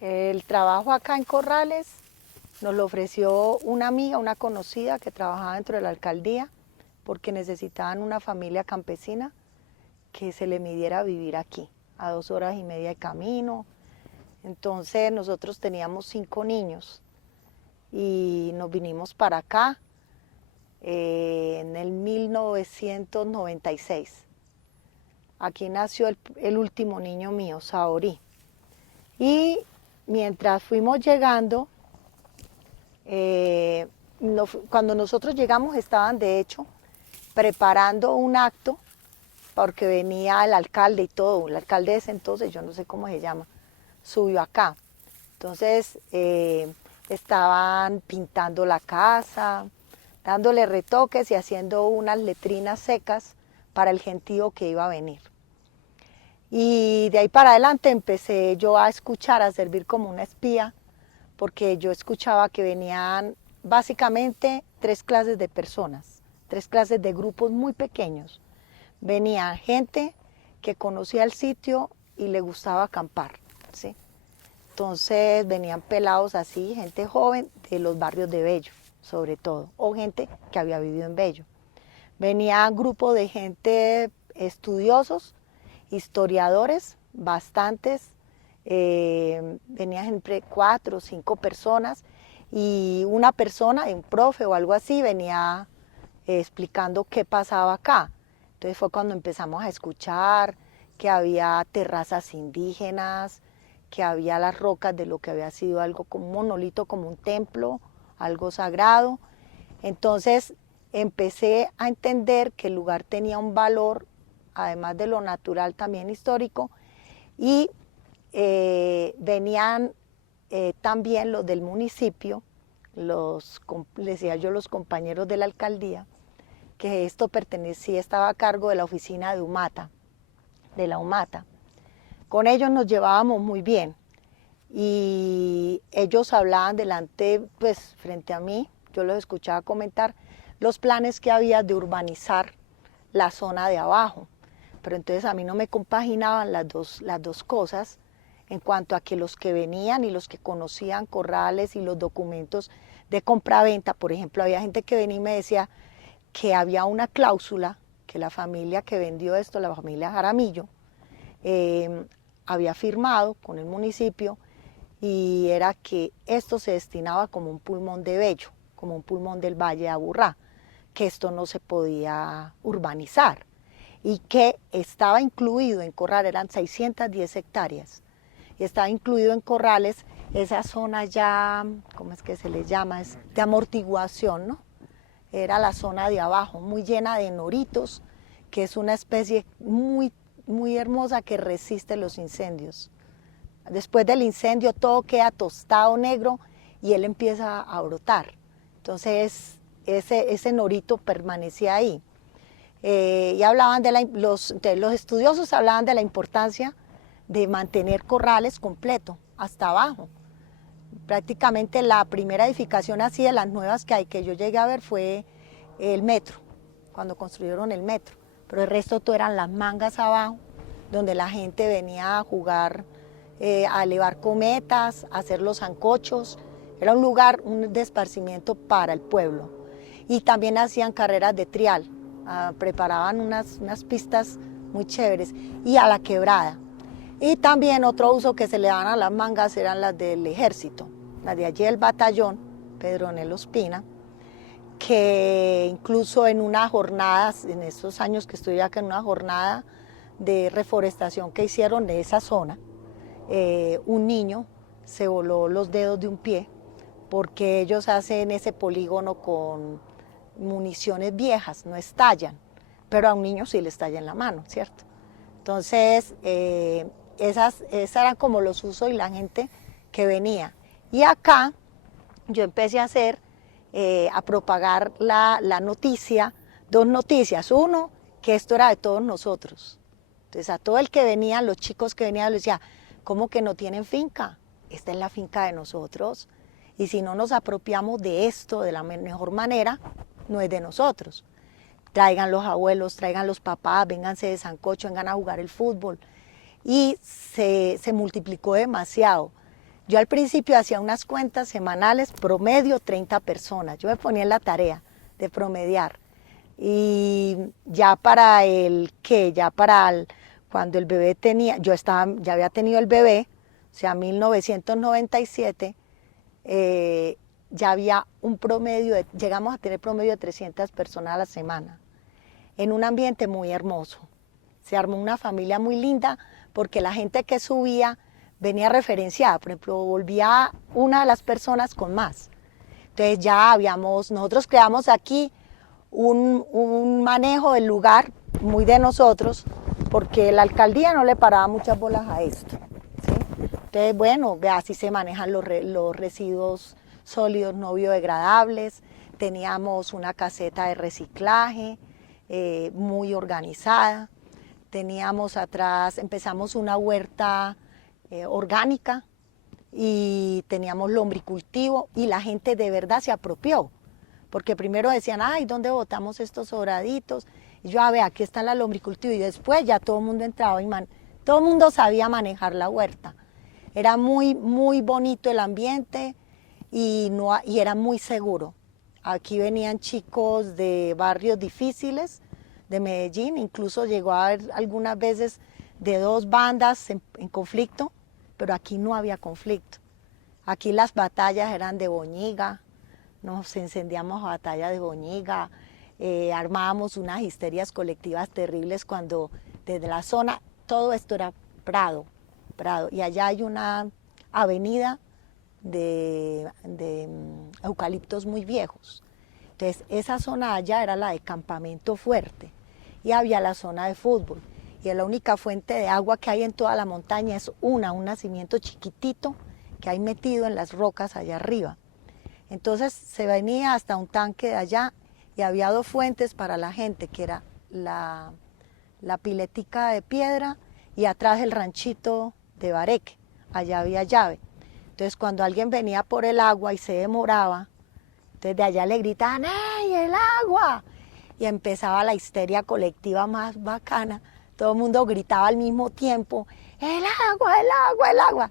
El trabajo acá en Corrales nos lo ofreció una amiga, una conocida que trabajaba dentro de la alcaldía, porque necesitaban una familia campesina que se le midiera vivir aquí, a 2 horas y media de camino. Entonces nosotros teníamos 5 niños y nos vinimos para acá en el 1996. Aquí nació el último niño mío, Saorí. Y mientras fuimos llegando, cuando nosotros llegamos estaban de hecho preparando un acto porque venía el alcalde y todo, el alcalde de ese entonces, yo no sé cómo se llama, subió acá. Entonces estaban pintando la casa, dándole retoques y haciendo unas letrinas secas para el gentío que iba a venir. Y de ahí para adelante empecé yo a escuchar, a servir como una espía, porque yo escuchaba que venían básicamente 3 clases de personas, 3 clases de grupos muy pequeños. Venía gente que conocía el sitio y le gustaba acampar, ¿sí? Entonces venían pelados así, gente joven de los barrios de Bello, sobre todo, o gente que había vivido en Bello. Venía un grupo de gente estudiosos, historiadores, bastantes, venían entre 4 o 5 personas y una persona, un profe o algo así, venía explicando qué pasaba acá. Entonces fue cuando empezamos a escuchar que había terrazas indígenas, que había las rocas de lo que había sido algo como un monolito, como un templo, algo sagrado. Entonces empecé a entender que el lugar tenía un valor, además de lo natural, también histórico, y venían también los del municipio, decía yo, los compañeros de la alcaldía, que esto pertenecía, estaba a cargo de la oficina de Humata, de la Humata. Con ellos nos llevábamos muy bien y ellos hablaban delante, pues frente a mí, yo los escuchaba comentar los planes que había de urbanizar la zona de abajo. Pero entonces a mí no me compaginaban las dos cosas en cuanto a que los que venían y los que conocían Corrales y los documentos de compra-venta, por ejemplo, había gente que venía y me decía que había una cláusula que la familia que vendió esto, la familia Jaramillo, había firmado con el municipio y era que esto se destinaba como un pulmón de Bello, como un pulmón del Valle de Aburrá, que esto no se podía urbanizar y que estaba incluido en Corrales, eran 610 hectáreas, y estaba incluido en Corrales esa zona ya, ¿cómo es que se le llama? Es de amortiguación, ¿no? Era la zona de abajo, muy llena de noritos, que es una especie muy, muy hermosa que resiste los incendios. Después del incendio todo queda tostado negro y él empieza a brotar. Entonces ese norito permanecía ahí. Y hablaban los estudiosos hablaban de la importancia de mantener Corrales completo, hasta abajo. Prácticamente la primera edificación así de las nuevas que hay, que yo llegué a ver, fue el metro, cuando construyeron el metro. Pero el resto todo eran las mangas abajo, donde la gente venía a jugar, a elevar cometas, a hacer los sancochos. Era un lugar, un de esparcimiento para el pueblo. Y también hacían carreras de trial, preparaban unas pistas muy chéveres. Y a la quebrada. Y también otro uso que se le daban a las mangas eran las del ejército, las de allí del batallón, Pedronel Ospina, que incluso en una jornada, en estos años que estoy acá, en una jornada de reforestación que hicieron de esa zona, un niño se voló los dedos de un pie porque ellos hacen ese polígono con municiones viejas, no estallan, pero a un niño sí le estalla en la mano, ¿cierto? Entonces, esas eran como los usos y la gente que venía. Y acá yo empecé a hacer, a propagar la noticia, dos noticias. Uno, que esto era de todos nosotros. Entonces a todo el que venía, los chicos que venían, les decía, ¿cómo que no tienen finca? Esta es la finca de nosotros. Y si no nos apropiamos de esto de la mejor manera, no es de nosotros. Traigan los abuelos, traigan los papás, vénganse de sancocho, vengan a jugar el fútbol. Y se multiplicó demasiado. Yo al principio hacía unas cuentas semanales, promedio 30 personas. Yo me ponía en la tarea de promediar. Y ya para cuando el bebé ya había tenido el bebé, o sea, 1997, ya había llegamos a tener promedio de 300 personas a la semana, en un ambiente muy hermoso. Se armó una familia muy linda porque la gente que subía venía referenciada, por ejemplo, volvía una de las personas con más. Entonces nosotros creamos aquí un manejo del lugar muy de nosotros, porque la alcaldía no le paraba muchas bolas a esto, ¿sí? Entonces, bueno, así se manejan los residuos sólidos no biodegradables. Teníamos una caseta de reciclaje muy organizada. Teníamos atrás, empezamos una huerta orgánica y teníamos lombricultivo, y la gente de verdad se apropió. Porque primero decían, ay, ¿dónde botamos estos sobraditos? Y yo, a ver, aquí está la lombricultivo. Y después ya todo el mundo entraba todo el mundo sabía manejar la huerta. Era muy, muy bonito el ambiente y era muy seguro. Aquí venían chicos de barrios difíciles de Medellín, incluso llegó a haber algunas veces de dos bandas en conflicto, pero aquí no había conflicto. Aquí las batallas eran de boñiga. Nos incendiamos a batalla de boñiga, armábamos unas histerias colectivas terribles cuando desde la zona, todo esto era Prado, y allá hay una avenida de eucaliptos muy viejos. Entonces esa zona allá era la de campamento fuerte, y había la zona de fútbol, y la única fuente de agua que hay en toda la montaña es un nacimiento chiquitito que hay metido en las rocas allá arriba. Entonces se venía hasta un tanque de allá, y había dos fuentes para la gente, que era la piletica de piedra y atrás el ranchito de Bareque. Allá había llave. Entonces cuando alguien venía por el agua y se demoraba, entonces de allá le gritaban, ¡ey, el agua! Y empezaba la histeria colectiva más bacana. Todo el mundo gritaba al mismo tiempo, ¡el agua, el agua, el agua!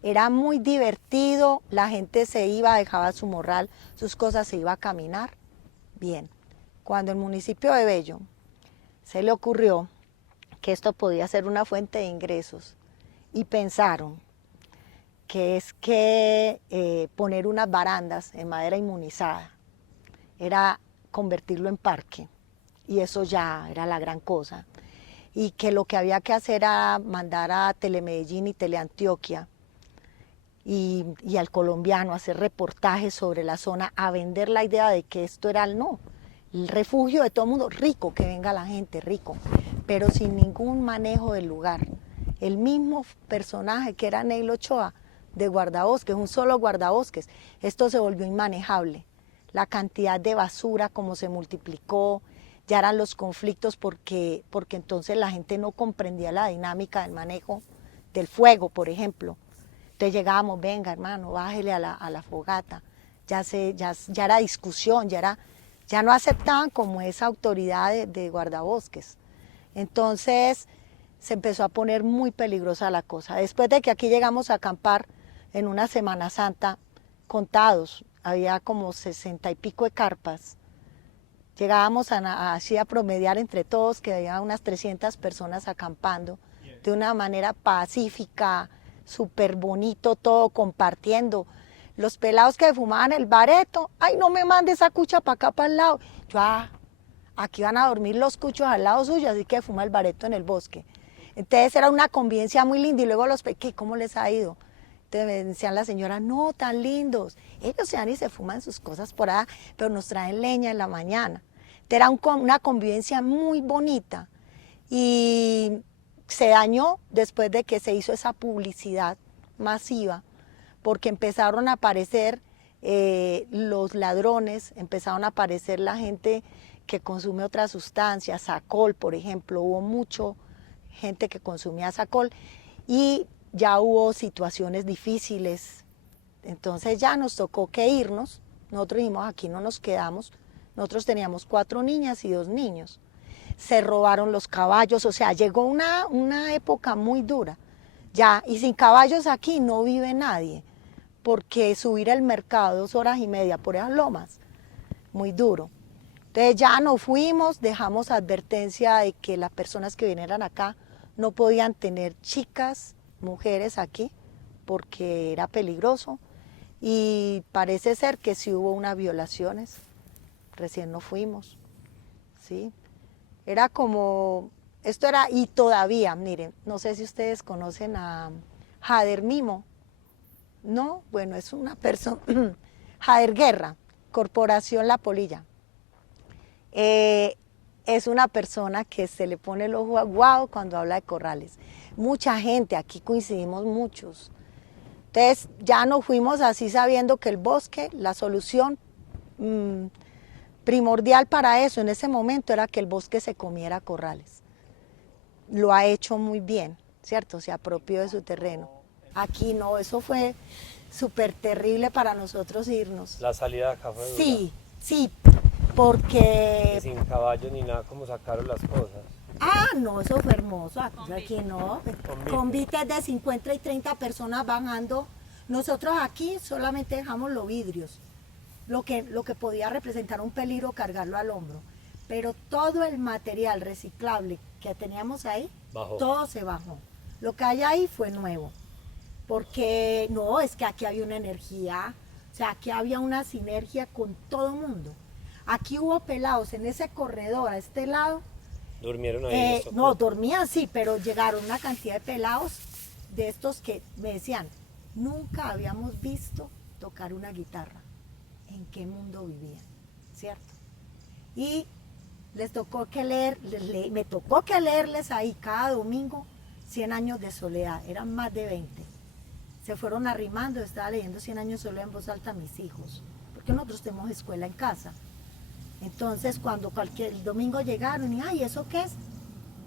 Era muy divertido, la gente se iba, dejaba su morral, sus cosas, se iba a caminar. Bien, cuando el municipio de Bello se le ocurrió que esto podía ser una fuente de ingresos, y pensaron que poner unas barandas en madera inmunizada era convertirlo en parque, y eso ya era la gran cosa, y que lo que había que hacer era mandar a Telemedellín y Teleantioquia y al colombiano a hacer reportajes sobre la zona, a vender la idea de que esto era el refugio de todo el mundo, rico, que venga la gente, rico, pero sin ningún manejo del lugar. El mismo personaje que era Neil Ochoa, de guardabosques, un solo guardabosques, esto se volvió inmanejable. La cantidad de basura como se multiplicó, ya eran los conflictos porque entonces la gente no comprendía la dinámica del manejo del fuego, por ejemplo. Entonces llegábamos, venga hermano, bájele a la fogata, ya era discusión, ya no aceptaban como esa autoridad de guardabosques. Entonces se empezó a poner muy peligrosa la cosa. Después de que aquí llegamos a acampar en una Semana Santa, contados, había como 60 y pico de carpas. Llegábamos así a promediar entre todos que había unas 300 personas acampando de una manera pacífica, súper bonito todo, compartiendo. Los pelados que fumaban el bareto, ay, no me mande esa cucha para acá, para el lado. Yo, aquí van a dormir los cuchos al lado suyo, así que fuma el bareto en el bosque. Entonces era una convivencia muy linda, y luego ¿cómo les ha ido? Entonces me decían las señoras, no, tan lindos. Ellos se van y se fuman sus cosas por allá, pero nos traen leña en la mañana. Era una convivencia muy bonita, y se dañó después de que se hizo esa publicidad masiva, porque empezaron a aparecer los ladrones, empezaron a aparecer la gente que consume otras sustancias, Sacol, por ejemplo, hubo mucha gente que consumía Sacol, y ya hubo situaciones difíciles. Entonces ya nos tocó que irnos. Nosotros dijimos, aquí no nos quedamos. Nosotros teníamos 4 niñas y 2 niños. Se robaron los caballos, o sea, llegó una época muy dura. Ya, y sin caballos aquí no vive nadie. porque subir el mercado 2 horas y media por esas lomas, muy duro. Entonces ya nos fuimos, dejamos advertencia de que las personas que vinieran acá no podían tener chicas, mujeres aquí, porque era peligroso. Y parece ser que sí hubo unas violaciones, recién nos fuimos, ¿sí? Era como, esto era, y todavía, miren, no sé si ustedes conocen a Jader Mimo, ¿no? Bueno, es una persona, Jader Guerra, Corporación La Polilla. Es una persona que se le pone el ojo aguado cuando habla de corrales. Mucha gente, aquí coincidimos muchos. Entonces ya nos fuimos así sabiendo que el bosque, la solución primordial para eso en ese momento era que el bosque se comiera corrales. Lo ha hecho muy bien, ¿cierto? Se apropió de su terreno. Aquí no, eso fue súper terrible para nosotros irnos. La salida de acá fue dura. Sí, sí, porque... Y sin caballo ni nada, como sacaron las cosas. Ah, no, eso fue hermoso. Aquí no. Convites de 50 y 30 personas bajando. Nosotros aquí solamente dejamos los vidrios, lo que podía representar un peligro cargarlo al hombro. Pero todo el material reciclable que teníamos ahí, todo se bajó. Lo que hay ahí fue nuevo. Porque no, es que aquí había una energía, o sea, aquí había una sinergia con todo el mundo. Aquí hubo pelados en ese corredor, a este lado. ¿Durmieron ahí? No, dormían sí, pero llegaron una cantidad de pelados de estos que me decían, nunca habíamos visto tocar una guitarra. ¿En qué mundo vivían? ¿Cierto? Y les tocó que leer, me tocó que leerles ahí cada domingo 100 años de soledad, eran más de 20. Se fueron arrimando, estaba leyendo 100 años de soledad en voz alta a mis hijos, porque nosotros tenemos escuela en casa. Entonces cuando el domingo llegaron y, ay, ¿eso qué es?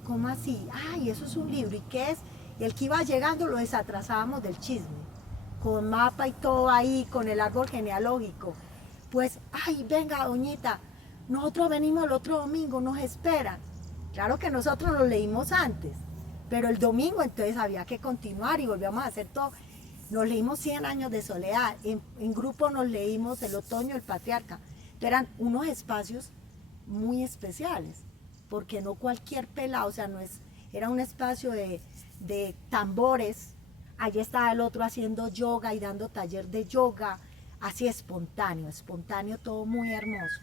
¿Cómo así? Ay, eso es un libro, ¿y qué es? Y el que iba llegando lo desatrasábamos del chisme, con mapa y todo ahí, con el árbol genealógico. Pues, ay, venga, doñita, nosotros venimos el otro domingo, nos esperan. Claro que nosotros lo leímos antes, pero el domingo entonces había que continuar y volvíamos a hacer todo. Nos leímos 100 años de soledad, en grupo nos leímos El otoño del patriarca. Eran unos espacios muy especiales, porque no cualquier pelado, o sea, era un espacio de tambores, allí estaba el otro haciendo yoga y dando taller de yoga, así espontáneo, todo muy hermoso.